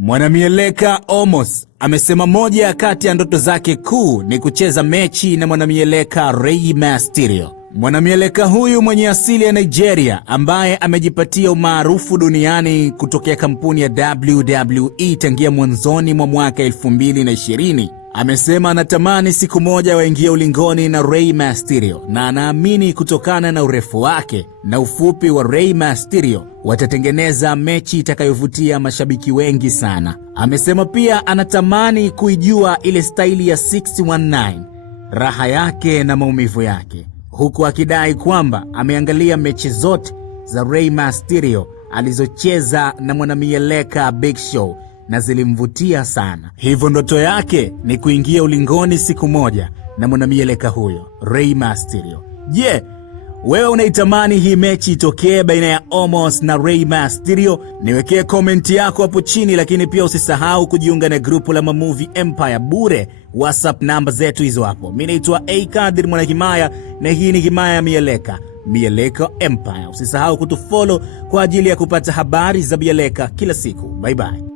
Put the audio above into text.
Mwanamieleka Omos amesema moja kati ya ndoto zake kuu ni kucheza mechi na mwanamieleka Rey Mysterio. Mwanamieleka huyu mwenye asili ya Nigeria ambaye amejipatia umaarufu duniani kutokea kampuni ya WWE tangia mwanzoni mwa mwaka 2020 amesema anatamani siku moja waingie ulingoni na Rey Mysterio, na anaamini kutokana na urefu wake na ufupi wa Rey Mysterio watatengeneza mechi itakayovutia mashabiki wengi sana. Amesema pia anatamani kuijua ile staili ya 619, raha yake na maumivu yake, huku akidai kwamba ameangalia mechi zote za Rey Mysterio alizocheza na mwanamieleka Big Show na zilimvutia sana. Hivyo ndoto yake ni kuingia ulingoni siku moja na mwanamieleka huyo Rey Mysterio. Je, wewe unaitamani hii mechi itokee baina ya Omos na Rey Mysterio? Niwekee komenti yako hapo chini, lakini pia usisahau kujiunga na grupu la Movie Empire bure. WhatsApp namba zetu hizo hapo. Mimi naitwa Kadir Mwanahimaya na hii ni Himaya ya Mieleka Empire. Usisahau kutufollow kwa ajili ya kupata habari za Mieleka kila siku. Bye bye.